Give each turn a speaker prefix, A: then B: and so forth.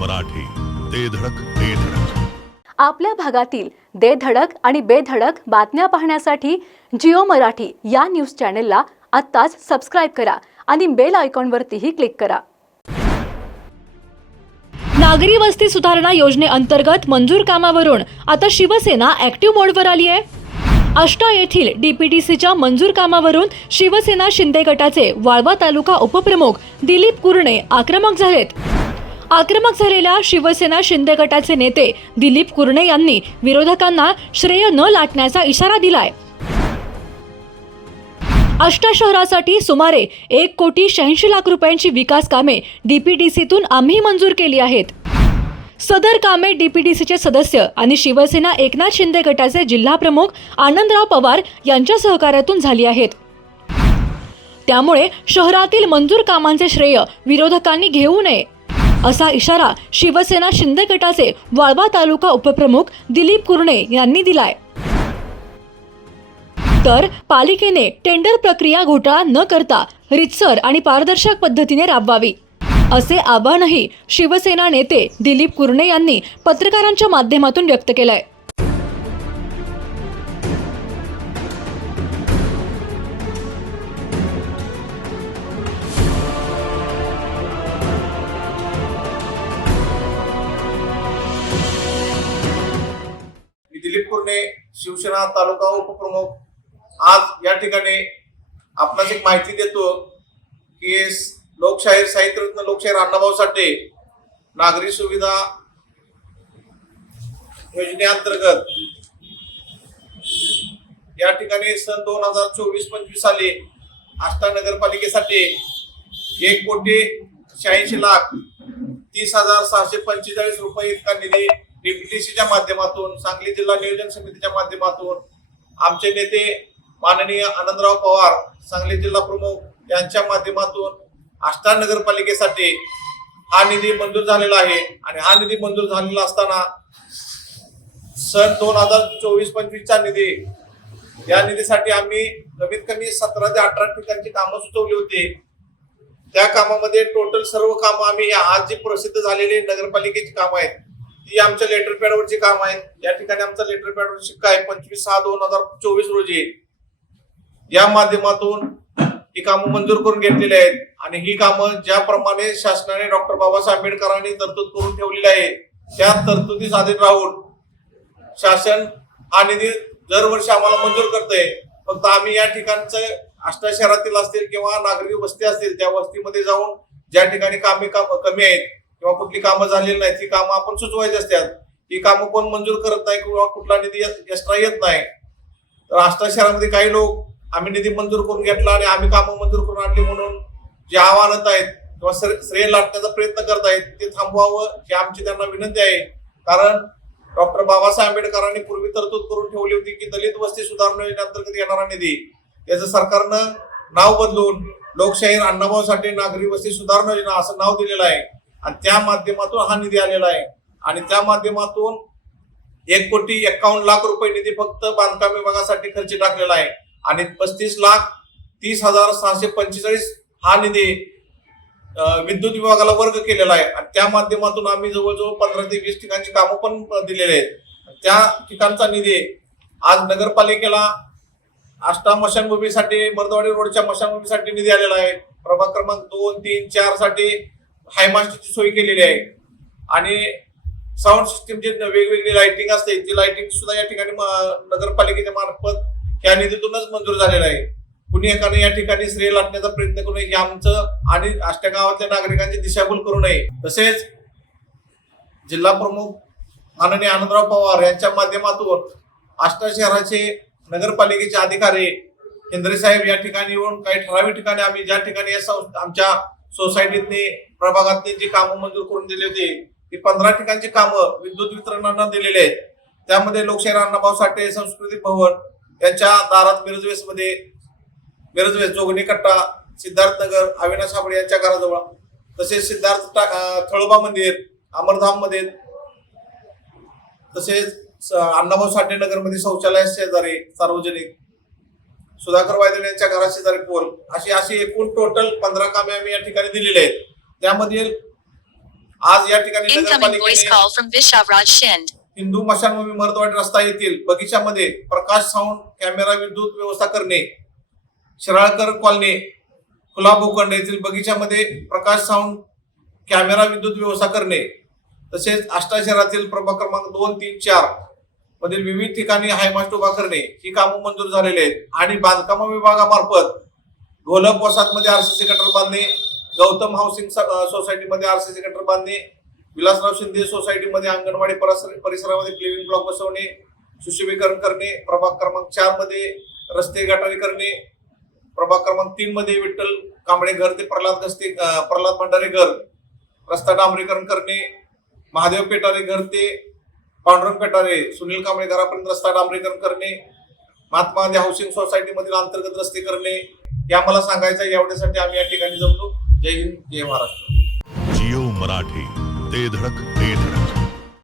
A: मराठी ते धडक ते धडक.
B: आपल्या भागातील दे धडक आणि बेधडक बातम्या पाहण्यासाठी जिओ मराठी या न्यूज चॅनेलला आत्ताच सबस्क्राईब करा आणि बेल आयकॉनवरतीही क्लिक करा. नागरी वस्ती सुधारणा योजनेअंतर्गत मंजूर कामावरून आता शिवसेना ऍक्टिव्ह मोडवर आली आहे. आष्टा येथील डीपीटीसीच्या मंजूर कामावरून शिवसेना शिंदे गटाचे वाळवा तालुका उपप्रमुख दिलीप कुरणे आक्रमक झालेत. आक्रमक झालेल्या शिवसेना शिंदे गटाचे नेते दिलीप कुरणे यांनी विरोधकांना श्रेय न लाटण्याचा इशारा दिलाय. अष्टा शहरासाठी सुमारे एक कोटी शहाऐंशी लाख रुपयांची विकास कामे डीपीडीसीतून आम्ही मंजूर केली आहेत. सदर कामे डीपीडीसीचे सदस्य आणि शिवसेना एकनाथ शिंदे गटाचे जिल्हाप्रमुख आनंदराव पवार यांच्या सहकार्यातून झाली आहेत. त्यामुळे शहरातील मंजूर कामांचे श्रेय विरोधकांनी घेऊ नये. असा इशारा शिवसेना शिंदे गटाचे वाळवा तालुका उपप्रमुख दिलीप कुरणे यांनी दिलाय. तर पालिकेने टेंडर प्रक्रिया घोटाळा न करता रितसर आणि पारदर्शक पद्धतीने राबवावी असे आवाहनही शिवसेना नेते दिलीप कुरणे यांनी पत्रकारांच्या माध्यमातून व्यक्त केलंय.
C: दिलीप शिवसेना तालुका उपप्रमुख आज या ठिकाणी आपणास एक माहिती देतो की लोकशाहीर साहित्यरत्न लोकशाहीर अण्णाभाऊ साठे नागरी सुविधा योजनेअंतर्गत या ठिकाणी सन दोन हजार चोवीस पंचवीस साली आष्टा नगरपालिकेसाठी एक कोटी शहाऐंशी लाख तीस हजार सहाशे पंचेचाळीस रुपये इतका निधी डीपीटीसीच्या माध्यमातून सांगली जिल्हा नियोजन समितीच्या माध्यमातून आमचे नेते माननीय आनंदराव पवार सांगली जिल्हा प्रमुख यांच्या माध्यमातून आष्टा नगरपालिकेसाठी हा निधी मंजूर झालेला आहे. आणि हा निधी मंजूर झालेला असताना सन दोन हजार चोवीस पंचवीसचा निधी या निधीसाठी आम्ही कमीत कमी सतरा ते अठरा ठिकाणची कामं सुचवली होती. त्या कामामध्ये टोटल सर्व कामं आम्ही या आज जी प्रसिद्ध झालेली नगरपालिकेची कामं आहेत ती आमच्या लेटर पॅडवरची काम आहेत. या ठिकाणी आमचा लेटर पॅडवर शिक्का आहे. पंचवीस सहा दोन हजार चोवीस रोजी या माध्यमातून ही कामं मंजूर करून घेतलेली आहेत. आणि ही कामं ज्याप्रमाणे शासनाने डॉक्टर बाबासाहेब आंबेडकरांनी तरतूद करून ठेवलेली आहे त्या तरतुदीस साधित राहून शासन हा निधी दरवर्षी आम्हाला मंजूर करते फक्त आम्ही या ठिकाणचं आष्टा शहरातील असतील किंवा नागरिक वस्ती असतील त्या वस्तीमध्ये जाऊन ज्या ठिकाणी कामे काम कमी आहेत किंवा कुठली कामं झालेली नाहीत ती कामं आपण सुचवायची असतात. ती कामं कोण मंजूर करत नाही किंवा कुठला निधी एक्स्ट्रा येत नाही. तर आष्टा शहरामध्ये काही लोक आम्ही निधी मंजूर करून घेतला आणि आम्ही कामं मंजूर करून आणली म्हणून जे आव्हानत आहेत किंवा श्रे- श्रेय लाटण्याचा प्रयत्न करत आहेत ते थांबवावं ही आमची त्यांना विनंती आहे. कारण डॉक्टर बाबासाहेब आंबेडकरांनी पूर्वी तरतूद करून ठेवली होती की दलित वस्ती सुधारणा योजनेअंतर्गत येणारा निधी त्याचं सरकारनं नाव बदलून लोकशाहीर अण्णाभाऊ साठे नागरी वस्ती सुधारणा योजना असं नाव दिलेलं आहे. आणि त्या माध्यमातून हा निधी आलेला आहे. आणि त्या माध्यमातून एक कोटी एक्कावन्न लाख रुपये निधी फक्त बांधकाम विभागासाठी खर्च टाकलेला आहे. आणि पस्तीस लाख तीस हजार सहाशे पंचेचाळीस हा निधी विद्युत विभागाला वर्ग केलेला आहे. आणि त्या माध्यमातून आम्ही जवळजवळ पंधरा ते वीस ठिकाणची कामं पण दिलेले आहेत. त्या ठिकाणचा निधी आज नगरपालिकेला आष्टा मशानभूमीसाठी मर्दवाडी रोडच्या मशानभूमीसाठी निधी आलेला आहे. प्रभाग क्रमांक दोन तीन चारसाठी हायमास्टरची सोय केलेली आहे. आणि साऊंड सिस्टीम जे वेगवेगळी लाइटिंग असते ती लाइटिंग सुद्धा या ठिकाणी नगरपालिकेच्या मार्फत या निधीतूनच मंजूर झालेलं आहे. कुणी एकाने या ठिकाणी श्रेय लाटण्याचा प्रयत्न करू नये हे आमचं आणि आष्ट्या गावातल्या नागरिकांची दिशाभूल करू नये. तसेच जिल्हा प्रमुख माननीय आनंदराव पवार यांच्या माध्यमातून आष्टा शहराचे नगरपालिकेचे अधिकारी केंद्रे साहेब या ठिकाणी येऊन काही ठराविक ठिकाणी आम्ही ज्या ठिकाणी या संस्थ- आमच्या सोसायटीतनी प्रभागातनी जी कामं मंजूर करून दिली होती ती पंधरा ठिकाणची कामं विद्युत वितरणांना दिलेली आहेत. त्यामध्ये लोकशाहीर अण्णाभाऊ साठे सांस्कृतिक भवन यांच्या दारात मिरजवेस मध्ये मिरजवेस जोगणी कट्टा सिद्धार्थनगर अविनाश हाबडे यांच्या घराजवळ तसेच सिद्धार्थ टा- थळोबा मंदिर अमरधाममध्ये तसेच स- अण्णाभाऊ साठे नगरमध्ये शौचालय शेजारी सार्वजनिक सुधाकर वायदे यांच्या घरा शेजारी पोल अशी अशी एकूण टोटल पंधरा कामे आम्ही या ठिकाणी दिलेली आहेत त्यामधील आज या ठिकाणी. हिंदू मशानभूमी मर्दवाडी रस्ता येथील बगीच्यामध्ये प्रकाश साऊंड कॅमेरा विद्युत व्यवस्था करणे शिराळकर कॉलनी खुला भूखंड येथील बगीच्यामध्ये प्रकाश साऊंड कॅमेरा विद्युत व्यवस्था करणे तसेच आष्टा शहरातील प्रभाग क्रमांक दोन तीन चार मधील विविध ठिकाणी हायमास्ट उभा करणे ही कामं मंजूर झालेली आहेत. आणि बांधकाम विभागामार्फत घोलप वसाहतमध्ये आरसीसी गटर बांधणे गौतम हाऊसिंग स- सोसायटीमध्ये आरसीसी गटर बांधणे विलासराव शिंदे सोसायटीमध्ये अंगणवाडी परिसरामध्ये क्लिनिंग ब्लॉक बसवणे सुशोभीकरण करणे प्रभाग क्रमांक चारमध्ये रस्ते गटारी करणे प्रभाग क्रमांक तीन मध्ये विठ्ठल कांबळे घर ते प्रल्हाद गस्ते प्रल्हाद भंडारे घर रस्ता डांबरीकरण करणे महादेव पेटारे घर ते पांडुरंग कटारे सुनील कांबळे घरापर्यंत रस्ता डांबरीकरण करणे महात्मा गांधी हाऊसिंग सोसायटीमधील अंतर्गत रस्ते करणे हे आम्हाला सांगायचं आहे एवढ्यासाठी आम्ही या ठिकाणी जमलो. जय हिंद जय महाराष्ट्र.
A: जिओ मराठी ते धडक ते धडक.